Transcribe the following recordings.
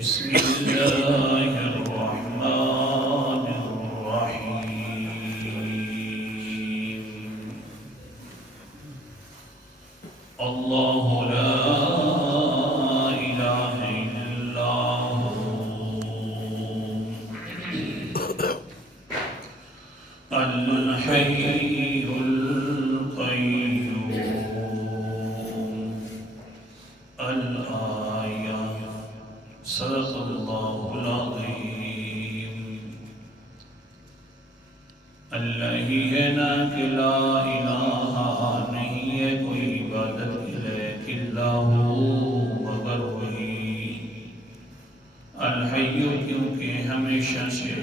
بسم الله الرحمن الرحيم الله لا إله إلا هو الحي القيوم الآية صدق الله العظيم اللہ ہی ہے نا کہ لا الہ نہیں ہے کوئی عبادت کے لائق الا ہو مگر وہی الحی کیونکہ ہمیشہ سے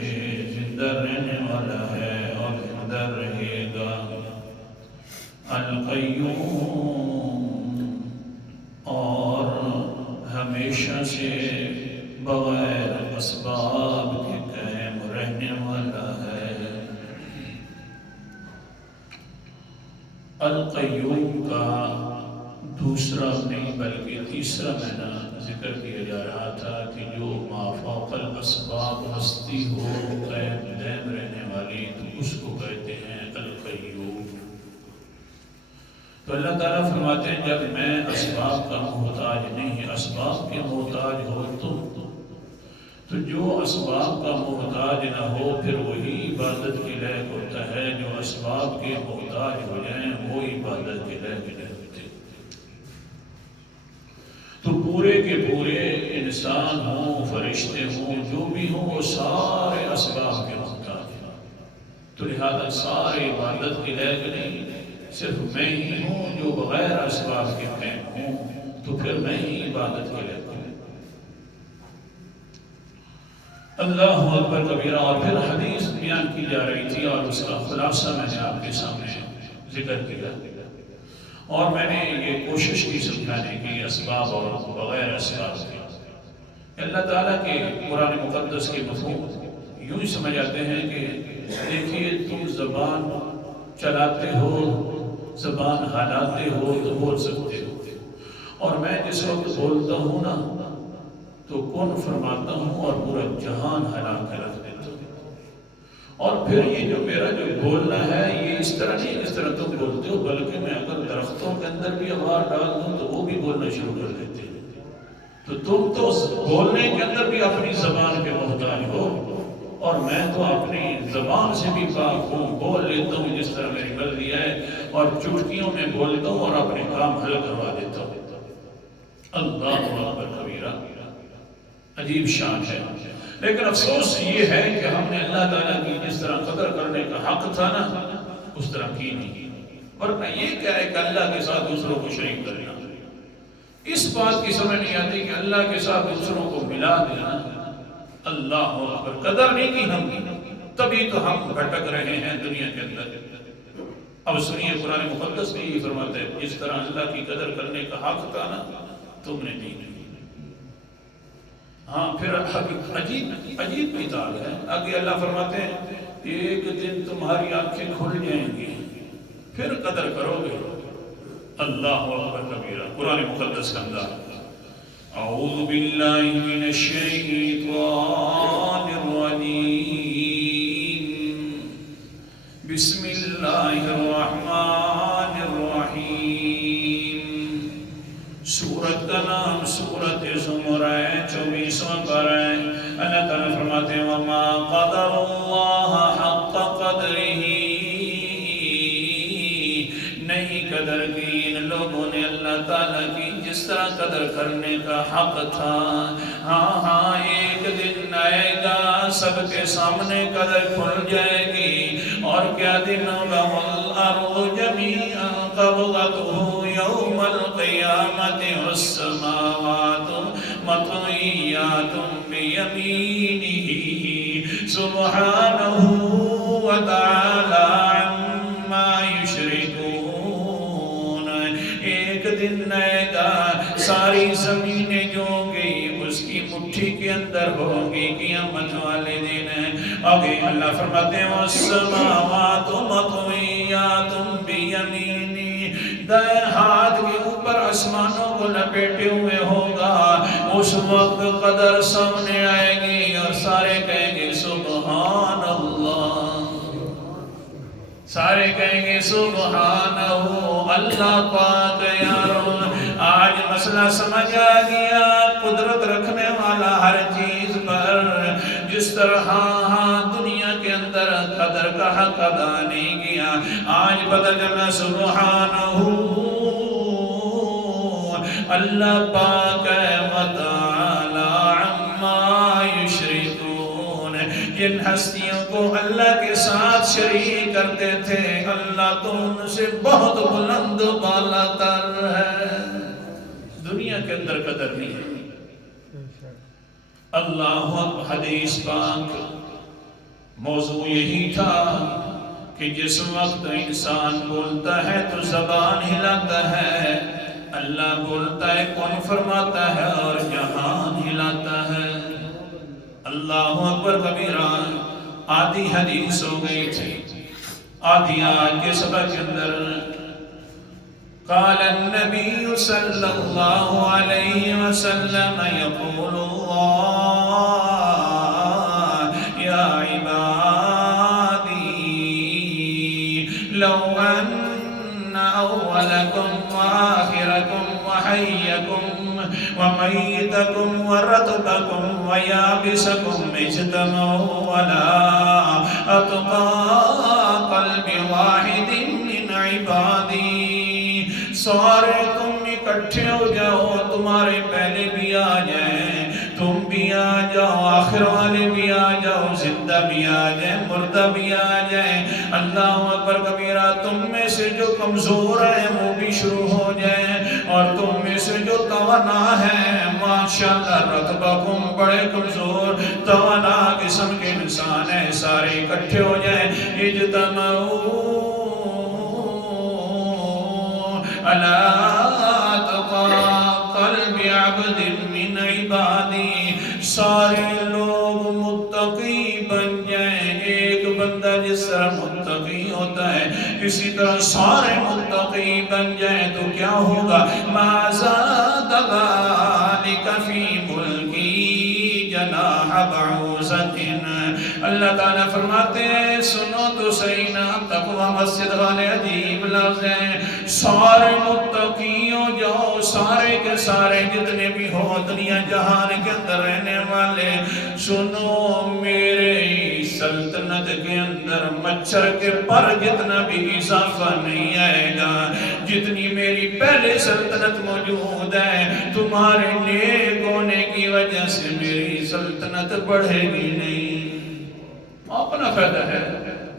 زندہ رہنے والا ہے اور زندہ رہے گا القیوم اور ہمیشہ سے بغیر اسباب کے قائم رہنے والا ہے القیوم کا دوسرا نہیں بلکہ تیسرا معنی ذکر کیا جا رہا تھا کہ جو ما فوق الاسباب ہستی ہو قائم دائم رہنے والی تو اس کو کہتے ہیں القیوم تو اللہ تعالیٰ فرماتے ہیں جب میں اسباب کا محتاج نہیں اسباب کے محتاج ہو تم تو جو اسباب کا محتاج نہ ہو پھر وہی عبادت کے لائق ہوتا ہے جو اسباب کے محتاج ہو جائیں وہ عبادت کے لائق نہیں ہوتے تو پورے کے پورے انسان ہوں فرشتے ہوں جو بھی ہوں وہ سارے اسباب کے محتاج ہیں تو لہذا سارے عبادت کے لائق نہیں صرف میں ہی ہوں جو بغیر اسباب کے قائم ہوں تو پھر میں ہی عبادت کے لائق ہوں اللہ اکبر کبیرہ اور پھر حدیث بیان کی جا رہی تھی اور اس کا خلاصہ میں نے آپ کے سامنے ذکر کیا اور میں نے یہ کوشش کی سمجھانے کی اسباب اور بغیر اسباب کی اللہ تعالیٰ کے قرآن مقدس کے مفہوم یوں ہی سمجھ آتے ہیں کہ دیکھیے تم زبان چلاتے ہو زبان ہلاتے ہو تو بول سکتے ہو اور میں جس وقت بولتا ہوں نا تو کون فرماتا ہوں اور پورا جہان ہلا کے رکھ دیتا ہوں اور پھر یہ جو میرا جو بولنا ہے یہ اس طرح نہیں جس طرح تم بولتے ہو بلکہ میں اگر درختوں کے اندر بھی آواز ڈال دوں تو وہ بھی بولنا شروع کر دیتے ہیں تو تم تو بولنے کے اندر بھی اپنی زبان کے محتاج ہو اور میں تو اپنی زبان سے بھی پاک ہوں بول لیتا ہوں جس طرح میری مرضی ہے اور چٹکیوں میں بولتا ہوں اور اپنے کام حل کروا دیتا ہوں اللہ اکبر کبیرہ عجیب شان ہے لیکن افسوس یہ ہے کہ ہم نے اللہ تعالیٰ کی جس طرح قدر کرنے کا حق تھا نا اس طرح کی نہیں ورنہ یہ کیا ہے کہ اللہ کے ساتھ دوسروں کو شریک کرنا اس بات کی سمجھ نہیں آتی کہ اللہ کے ساتھ دوسروں کو ملا دینا اللہ اکبر قدر نہیں کی ہم کی تبھی تو ہم بھٹک رہے ہیں دنیا کے اندر اب سنیے قرآن مقدس میں یہ فرماتا ہے جس طرح اللہ کی قدر کرنے کا حق تھا نا تم نے دی نہیں ہاں پھر عجیب مثال ہے آگے اللہ فرماتے ہیں ایک دن تمہاری آنکھیں کھل جائیں گی پھر قدر کرو گے اللہ اکبر کبیرہ قرآن مقدس کا انداز اعوذ باللہ من الشیطان الرجیم بسم اللہ الرحمن الرحیم سورت کا نام سورت زمر ہے 24واں پارہ ہے اللہ تعالیٰ فرماتے ہیں وما قدر اللہ حق قدرہ نہیں قدر کی ان لوگوں نے اللہ تعالیٰ کی جس طرح قدر کرنے کا حق تھا ہاں ایک دن آئے گا سب کے سامنے قدر کھل جائے گی اور کیا دن ہوگا والارض جمیعا قبضتہ یوم القیامت والسماوات مطویات بیمینہ سبحانہ وتعالی عما یشرکون ایک دن آئے گا ساری زمینیں جو گئی اس کی مٹھی کے اندر ہوگی قیامت والے دن آگے اللہ فرماتے ہیں والسماوات مطویات بیمینہ دائیں ہاتھ کے اوپر آسمانوں کو لپیٹے ہوئے ہوگا اس وقت قدر سامنے آئے گی اور سارے کہیں گے سبحان اللہ، سارے کہیں گے سبحانہ اللہ پاک یارو۔ آج مسئلہ سمجھ آ گیا، قدرت رکھنے والا ہر چیز پر جس طرح دنیا کے اندر قدر کا حق ادا نہیں کیا، آج پتہ چلا سبحانہ اللہ پاک وتعالی عما یشرکون۔ جن ہستیوں کو اللہ کے ساتھ شریک کرتے تھے، اللہ تو ان سے بہت بلند و بالا تر ہے، دنیا کے اندر قدر نہیں ہے۔ اللہ حدیث پاک موضوع یہی تھا کہ جس وقت انسان بولتا ہے تو زبان ہلاتا ہے، اللہ بولتا ہے کون فرماتا ہے اور جہان ہلاتا ہے۔ اللہ اکبر کبیرہ۔ آدھی حدیث ہو گئی تھی، آدھی آج کے سبق کے اندر قال النبی صلی اللہ علیہ وسلم یقول اللہ یا عبادی لو ان اولکم وآخرکم وحیکم ومیتکم ورطبکم ویابسکم اجتمعوا ولا اتقى قلب واحد من عبادی۔ سارے تم اکٹھے ہو جاؤ، تمہارے پہلے بھی آ جائیں، تم بھی آ جاؤ، آخر والے بھی آ جاؤ، زندہ بھی آ جائیں، مردہ بھی آ جائیں، اللہ اکبر کبیرہ۔ تم میں سے جو کمزور ہیں وہ بھی شروع ہو جائیں، اور تم میں سے جو توانا ہیں ماشاءاللہ رتبکم بڑے کمزور توانا قسم کے انسان ہیں، سارے اکٹھے ہو جائیں، اجتمعوا علی تقى قلب عبد من عبادی۔ سارے لوگ متقی بن جائیں، ایک بندہ جس طرح متقی ہوتا ہے اسی طرح سارے متقی بن جائیں تو کیا ہوگا؟ ما زاد ذلك فی ملکی جناح بعوضۃ۔ اللہ تعالیٰ فرماتے ہیں سنو تو صحیح نا، تقوی مسجد والے عجیب لفظ ہیں۔ سارے متقی ہو جاؤ، سارے کے سارے جتنے بھی ہو دنیا جہان کے اندر رہنے والے، سنو میرے سلطنت کے اندر مچھر کے پر جتنا بھی اضافہ نہیں آئے گا، جتنی میری پہلے سلطنت موجود ہے، تمہارے نیک ہونے کی وجہ سے میری سلطنت بڑھے گی نہیں۔ اپنا فائدہ ہے،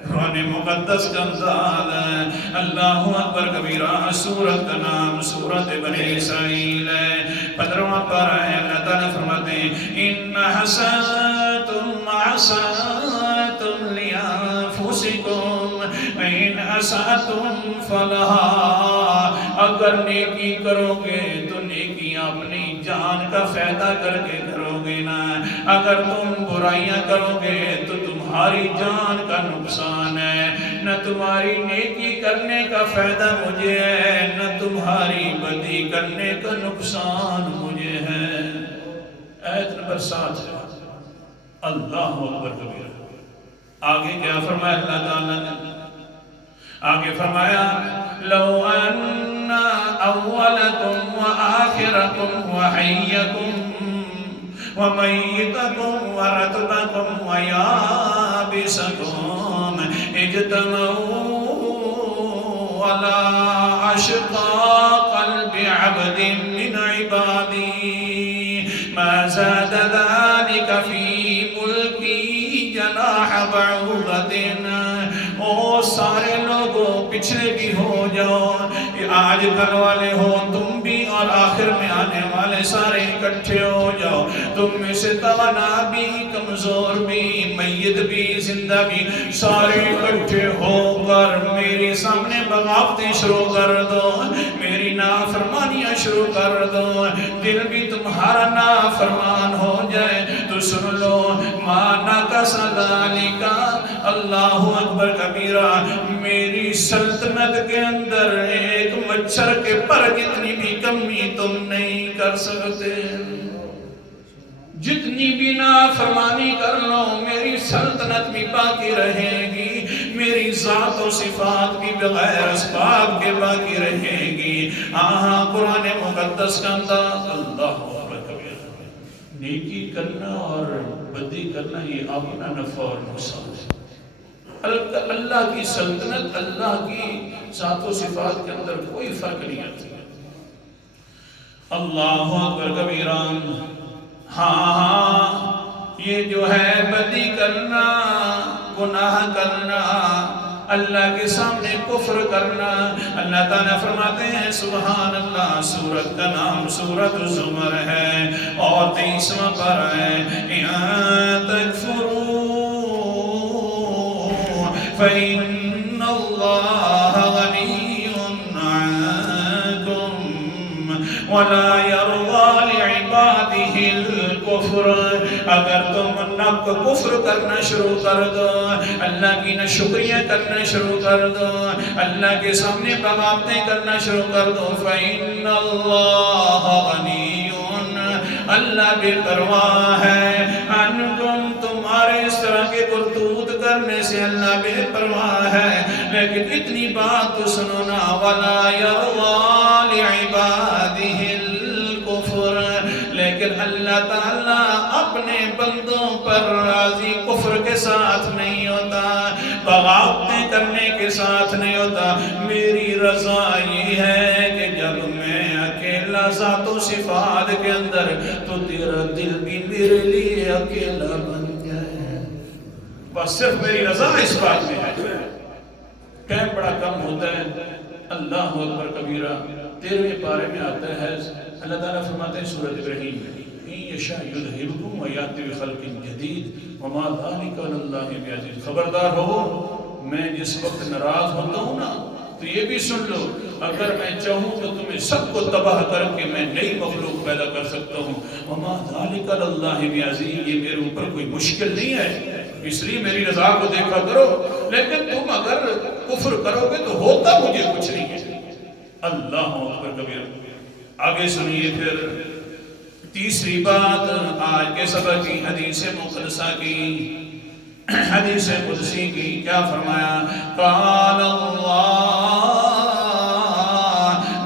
قرآن مقدس کا امثال ہے۔ اللہ اکبر کبیرہ۔ سورت کا نام سورت بنی اسرائیل ہے، 15واں پارہ ہے۔ اللہ تعالیٰ فرماتے ہیں ان حسنتم احسنتم لانفسکم وان اسأتم فلہا۔ اگر نیکی کرو گے تو نیکی اپنی جان کا فائدہ کر کے کرو گے نا، اگر تم برائیاں کرو گے تو تمہاری جان کا نقصان ہے، نہ تمہاری نیکی کرنے کا فائدہ مجھے ہے، نہ تمہاری بدی کرنے کا نقصان مجھے ہے۔ آیت نمبر 7 ہے۔ اللہ اکبر کبیرہ۔ آگے کیا فرمایا اللہ تعالیٰ نے؟ آگے فرمایا لو ان اولکم وآخرکم وحیکم ومیتکم ورطبکم ویابسکم اجتمعوا علی اشقى قلب عبد من عبادی ما زاد ذلك فی ملکی جناح بعوضۃ۔ او سارے لوگوں پچھلے بھی ہو جاؤ، آج کل والے ہو تم بھی اور آخر میں آنے والے سارے اکٹھے ہو جاؤ، تم میں سے توانا بھی کمزور بھی میت بھی زندہ بھی سارے اکٹھے ہو کر میرے سامنے بغاوتیں شروع کر دو، میری نافرمانیاں شروع کر دو، دل بھی تمہارا نافرمان ہو جائے تو سن لو مانا کا ذالک۔ اللہ اکبر کبیرہ۔ میری سلطنت کے اندر ایک مچھر کے پر جتنی بھی کمی تم نہیں کر سکتے۔ جتنی بھی نافرمانی کر لو میری سلطنت بھی باقی رہے گی، میری ذات و صفات بھی بغیر اسباب کے باقی رہے گی۔ قرآن مقدس کا انداز اللہ اکبر، نیکی کرنا اور بدی کرنا یہ اپنا نفع اور نقصان ہے۔ اللہ کی سلطنت، اللہ کی ذات و صفات کے اندر کوئی فرق نہیں آتی۔ اللہ اکبر کبیران۔ یہ جو ہے بدی کرنا، گناہ کرنا، اللہ کے سامنے کفر کرنا، اللہ تعالیٰ فرماتے ہیں سبحان اللہ، سورت کا نام سورت الزمر ہے اور 23واں پارہ ہے، اِن تکفروا فَإِنَّ اللَّهَ غَنِيٌّ عَنكُمْ وَلَا يَرْضَىٰ لِعِبَادِهِ الْكُفْرَ۔ اگر تم کفر کرنا شروع کر دو، اللہ کی ناشکریاں کرنا شروع کر دو، اللہ کے سامنے بغاوتیں کرنا شروع کر دو، فَإِنَّ اللَّهَ غَنِيٌّ، اللہ بے پرواہ ہے، عنکم تمہارے اس طرح کے کرتوت کرنے سے اللہ بے پرواہ ہے۔ لیکن اتنی بات تو سنو نا، وَلَا يَرْضَىٰ لِعِبَادِهِ الْكُفْرَ، لیکن اللہ تعالیٰ اپنے بندوں پر راضی کفر کے ساتھ نہیں ہوتا، بغاوتیں کرنے کے ساتھ نہیں ہوتا۔ میری رضا یہ ہے کہ جب میں اکیلا ذات و صفات کے اندر، تو تیرا دل بھی میرے لیے اکیلا بن جائے۔ بس صرف میری رضا اس بات میں ہے۔ ٹائم بڑا کم ہوتا ہے۔ اللہ اکبر کبیرہ 13ویں پارے میں آتا ہے، اللہ تعالیٰ فرماتے ہیں سورۃ ابراہیم میں، إِن يَشَأْ يُذْهِبْكُمْ وَيَأْتِ بِخَلْقٍ جَدِيدٍ وَمَا ذَلِكَ عَلَى اللَّهِ بِعَزِيزٍ۔ خبردار ہو، میں جس وقت ناراض ہوتا ہوں نا، تو یہ بھی سن لو، اگر میں چاہوں تو تمہیں سب کو تباہ کر کے میں نئی مخلوق پیدا کر سکتا ہوں۔ وَمَا ذَلِكَ عَلَى اللَّهِ بِعَزِيزٍ، یہ میرے اوپر کوئی مشکل نہیں ہے، اس لیے میری رضا کو دیکھا کرو۔ لیکن تم اگر کفر کرو گے تو ہوتا مجھے کچھ نہیں ہے۔ اللہ اکبر کبیرہ۔ آگے سنیے پھر تیسری بات آج کے سبق کی، حدیث مقدسہ کی، حدیث قدسی کی، کیا فرمایا؟ قال اللہ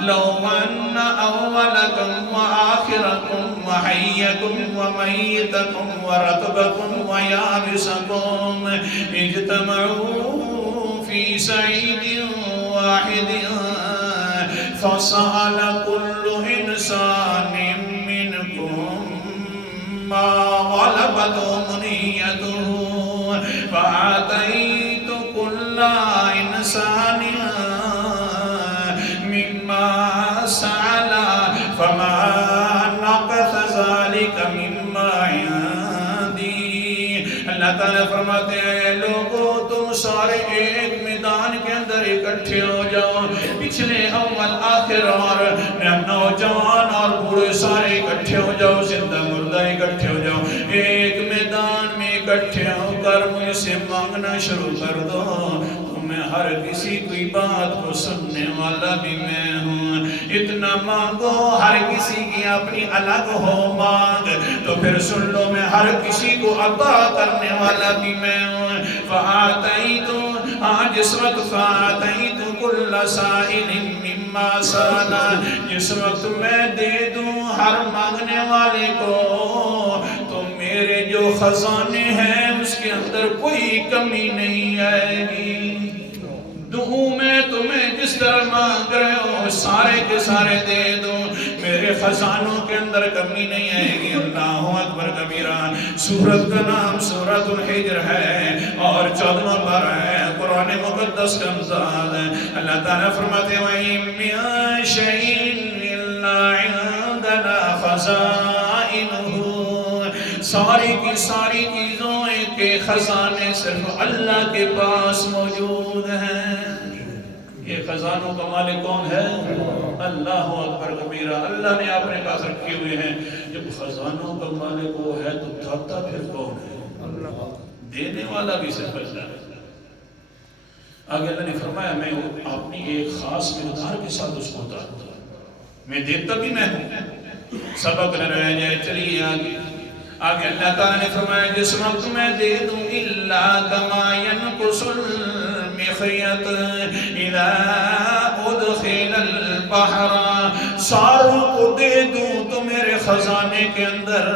لو ان اولکم وآخرکم وحیکم ومیتکم ورطبکم ویابسکم اجتمعوا فی سعید واحد فسأل كل إنسان منكم ما غلبت أمنيته فآتيت كل إنسان مما سأل فما نقص ذلك مما عندي۔ اللہ تعالیٰ فرماتے ہیں لوگوں تم سارے ایک میدان کے اندر اکٹھے ہو جاؤ، پچھلے اول آخر اور نوجوان اور بوڑھے سارے اکٹھے ہو جاؤ، زندہ مردہ اکٹھے ہو جاؤ، ایک میدان میں اکٹھے ہو کر مجھ سے مانگنا شروع کر دو، تو میں ہر کسی کی بات کو سننے والا بھی میں ہوں۔ اتنا مانگو، ہر کسی کی اپنی الگ ہو مانگ، تو پھر سن لو میں ہر کسی کو عطا کرنے والا بھی میں ہوں۔ فآتیتو، جس وقت فآتیتو کل سائل مما سأل، جس وقت میں دے دوں ہر مانگنے والے کو، تو میرے جو خزانے ہیں اس کے اندر کوئی کمی نہیں آئے گی۔ دعوں میں تمہیں جس طرح مانگ رہے ہو سارے کے سارے دے دوں، میرے خزانوں کے اندر کمی نہیں آئے گی۔ اللہ اکبر کبیرہ۔ سورت کا نام سورت الحجر ہے اور 14واں پارہ ہے، قرآن مقدس کا انداز ہے۔ اللہ تعالیٰ فرماتے ہیں وَإِن مِّن شَيْءٍ إِلَّا عِندَنَا خَزَائِنُهُ، ساری کی ساری چیزوں کے خزانے صرف اللہ کے پاس موجود ہیں۔ یہ خزانوں کا مالک کون ہے؟ اللہ اکبر کبیرہ۔ اللہ نے اپنے پاس رکھے ہوئے ہیں۔ جب خزانوں کا مالک وہ ہے تو داتا پھر کون ہے؟ دینے والا بھی صرف اللہ ہے۔ آگے اللہ نے فرمایا میں اپنی ایک خاص مقدار کے ساتھ اس کو عطا کرتا ہوں، میں دیتا بھی میں ہوں۔ سبق نہ رہ جائے، چلیے آگے۔ آگے اللہ تعالیٰ نے فرمایا جس وقت میں دے دوں اِلَّا كَمَا يَنْقُصُ الْمِخْيَطِ اِذَا اُدْخِلَ الْبَحْرَ ساروں کو دے دوں تو میرے خزانے کے اندر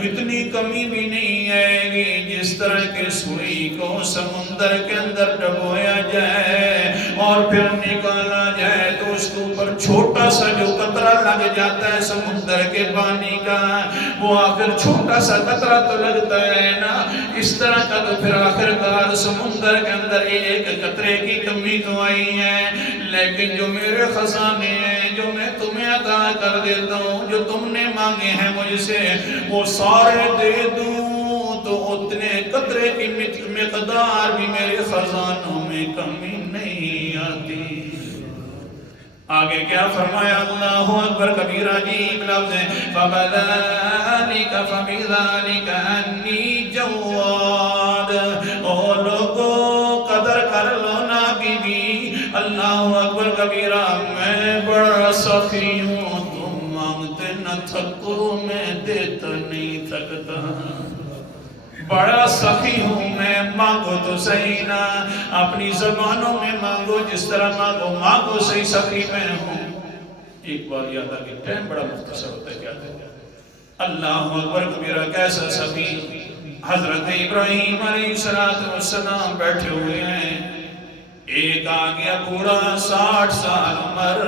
اتنی کمی بھی نہیں آئے گی جس طرح کہ سوئی کو سمندر کے اندر ڈبویا جائے اور پھر نکالا جائے تو اس کے اوپر چھوٹا سا جو قطرہ لگ جاتا ہے سمندر کے پانی کا وہ آخر چھوٹا سا قطرہ تو لگتا ہے نا اس طرح کا تو پھر آخر کار سمندر کے اندر ایک قطرے کی کمی تو آئی ہے لیکن جو میرے خزانے ہیں جو میں تمہیں عطا کر دیتا ہوں جو تم نے مانگے ہیں مجھ سے وہ سارے دے دوں تو اتنے قطرے کی مقدار بھی میرے خزانوں میں کمی نہیں آتی آگے کیا فرمایا اللہ اکبر کبیرہ عجیب لفظ ہے فَبَذَلِكَ فَبِذَلِكَ أَنِّي جَوَّادٌ او لوگو قدر کر لو نا بی بی اللہ اکبر کبیرہ میں بڑا سخی ہوں تم مانگتے نہ تھکو میں دیتا نہیں تھکتا بڑا سخی ہوں میں مانگو تو صحیح نہ اپنی زبانوں میں مانگو جس طرح مانگو صحیح سخی میں ہوں ایک بار یاد آگے ٹائم بڑا مختصر ہوتا ہے کیا ہے اللہ اکبر کبیرہ کیسا سخی حضرت ابراہیم علیہ السلام بیٹھے ہوئے ہیں ایک آگیا بوڑھا 60 سال عمر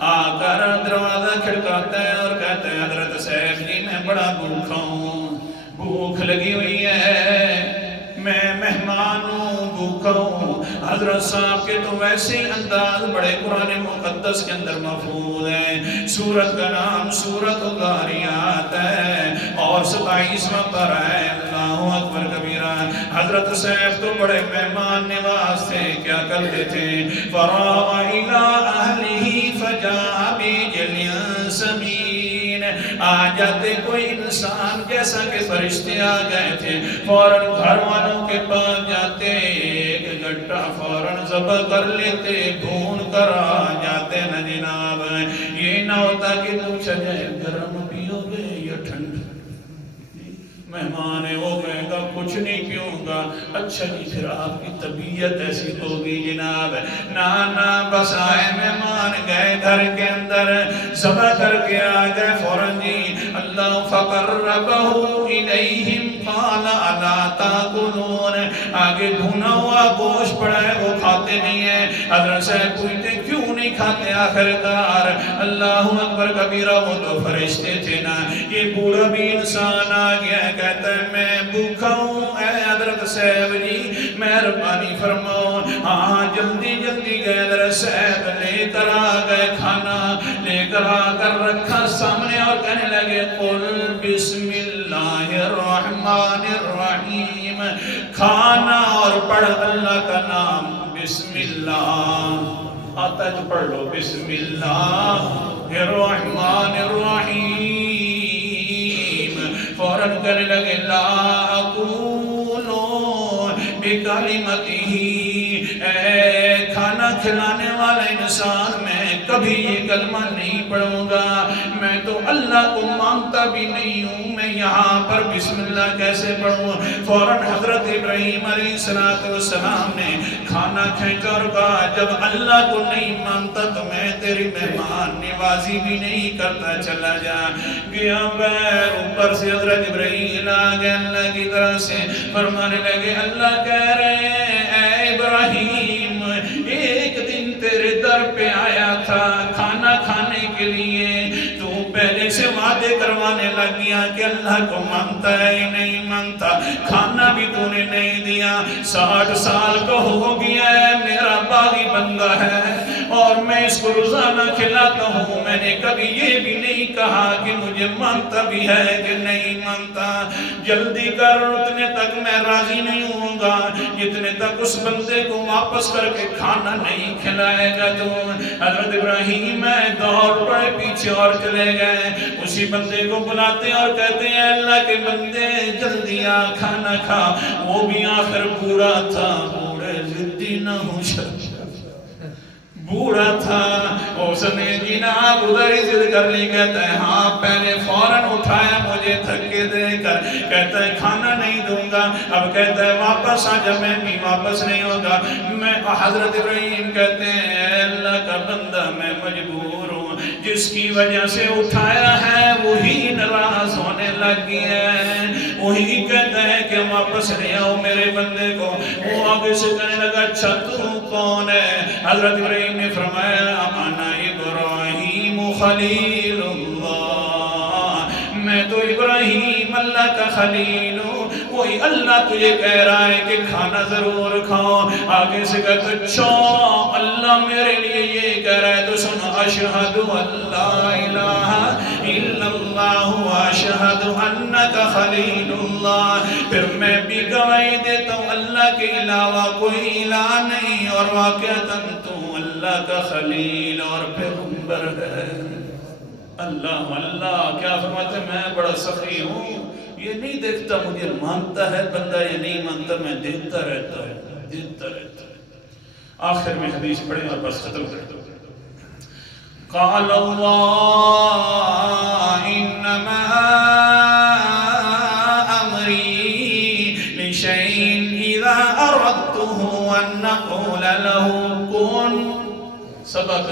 آ کر دروازہ کھڑکاتا ہے اور کہتا ہے حضرت صاحب جی میں بڑا بھوکا ہوں بھوک لگی ہوئی ہے میں مہمان ہوں بھوکا ہوں حضرت صاحب کے تو ویسے ہی انداز بڑے قرآن مقدس کے اندر محفوظ ہے سورت کا نام سورت الذاریات ہے اور 27واں پارہ ہے اللہ اکبر کبیرہ حضرت صاحب تو بڑے مہمان نواز تھے کیا کرتے تھے فراغ الی اہلہ فجاء بعجل سمین آ جاتے کوئی انسان جیسا کہ فرشتے آ گئے تھے فوراً گھر والوں کے پاس جاتے ایک گھٹا فوراً ذبح کر لیتے بھون کر آ جاتے نا جناب یہ نہ ہوتا کہ پوچھا جائے گرم پیو گے یا ٹھنڈ مہمان ہے وہ کہے گا کچھ نہیں پیوں گا اچھا جی پھر آپ کی طبیعت ایسی ہوگی جناب نانا بس آئے مہمان گئے گھر کے اندر ذبح کر کے آ گئے فوراً جی اللہ فقربہ الیہم قال الا تاکلون آگے بھونا ہوا گوشت پڑا ہے وہ کھاتے نہیں ہیں حضرت صاحب پوچھتے کیوں نہیں کھاتے آخر کار اللہ اکبر کبیرہ وہ تو فرشتے تھے نا یہ بوڑھا بھی انسان آ گیا کہتا ہے میں بھوکا ہوں اے حضرت صاحب جی مہربانی فرماؤ ہاں جلدی جلدی گئے حضرت صاحب لے کر آ گئے کھانا لے کر آ کر رکھا سامنے اور کہنے لگے قل بسم اللہ الرحمن الرحیم کھانا اور پڑھ اللہ کا نام بسم اللہ آتا ہے تو پڑھ لو بسم اللہ الرحمن الرحیم فوراً کرنے لگے لا اقولو بکلمتہ اے کھانا کھلانے والا انسان میں کبھی یہ کلمہ نہیں پڑھوں گا میں تو اللہ کو مانتا بھی نہیں ہوں میں یہاں پر بسم اللہ کیسے پڑھوں فوراً حضرت ابراہیم علیہ السلام نے کھانا کھینچا اور کہا جب اللہ کو نہیں مانتا تو میں تیری مہمان نوازی بھی نہیں کرتا چلا جا گیا بیر اوپر سے حضرت ابراہیم آگے اللہ کی طرح سے فرمانے لگے اللہ کہہ رہے ہیں اے ابراہیم ایک دن تیرے در پہ آیا تھا کھانا کھانے کے لیے تو پہلے سے وعدے کروانے لگ گیا کہ اللہ کو مانتا ہے ہی نہیں مانتا کھانا بھی تو نے نہیں دیا 60 سال کا ہو گیا ہے میرا باغی بندہ ہے اور میں اس کو روزانہ کھلاتا ہوں میں نے کبھی یہ بھی نہیں کہا کہ مجھے مانتا بھی ہے کہ نہیں مانتا جلدی کر اتنے تک میں راضی نہیں ہوں گا جتنے تک اس بندے کو واپس کر کے کھانا نہیں کھلائے گا تو حضرت ابراہیم دوڑ پڑے پیچھے اور چلے گئے اسی بندے کو بلاتے اور کہتے ہیں اللہ کے بندے جلدی آ کھانا کھا وہ بھی آخر بوڑھا تھا بوڑھے ضدی نہ ہو بوڑھا تھا، اس نے جناب ادھر ہی ضد کر لی، کہتا ہے ہاں پہلے فوراً اٹھایا مجھے دھکے دے کر، کہتا ہے کھانا نہیں دوں گا، اب کہتا ہے واپس آ جا، میں بھی واپس نہیں ہوگا۔ میں حضرت ابراہیم کہتے ہیں اے اللہ کا بندہ میں مجبور ہوں، جس کی وجہ سے اٹھایا ہے وہی ناراض ہونے لگ گیا ہے، وہی کہتا ہے کہ واپس نہیں آؤ میرے بندے کو۔ وہ آگے سے کہنے لگا اچھا تو کون ہے؟ حضرت ابراہیم نے فرمایا انا ابراہیم خلیل اللہ، میں تو ابراہیم اللہ کا خلیل ہوں، وہی اللہ تجھے کہہ رہا ہے کہ کھانا ضرور کھاؤ۔ آگے سے کہتا اچھا اللہ میرے لیے یہ کہہ رہا ہے تو سن، اشہد ان لا الہ الا اللہ واشہد انک خلیل اللہ، پھر میں بھی گواہی دیتا ہوں اللہ کے علاوہ کوئی الہ نہیں، اور واقعتاً تو اللہ کا خلیل اور پیغمبر ہے۔ اللہ اللہ کیا فرماتے ہیں، میں بڑا سخی ہوں، یہ نہیں دیکھتا مجھے مانتا ہے بندہ یا نہیں مانتا، میں دیکھتا رہتا ہوں، دیکھتا رہتا ہوں۔ آخر میں حدیث پڑھیں اور بس ختم کر دو۔ قال اللہ انما امری لشيء اذا اردته ان اقول له كن، سبق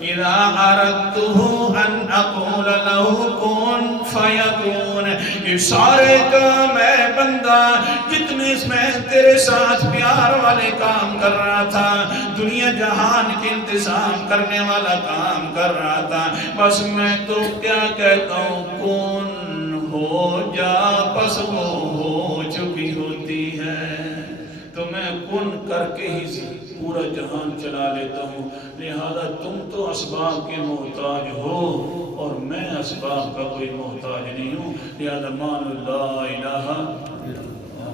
اذا اردته ان اقول له كن فيكون، اشارے کا میں بندہ جتنے اس میں تیرے ساتھ پیار والے کام کر رہا تھا، دنیا جہان کے انتظام کرنے والا کام کر رہا تھا، بس میں تو کیا کہتا ہوں کن ہو جا، بس وہ ہو چکی ہوتی ہے، تو میں کن کر کے ہی پورا جہان چلا لیتا ہوں، لہذا تم تو اسباب کے محتاج ہو اور میں اسباب کا کوئی محتاج نہیں ہوں، لہذا مان لا الہ الا اللہ۔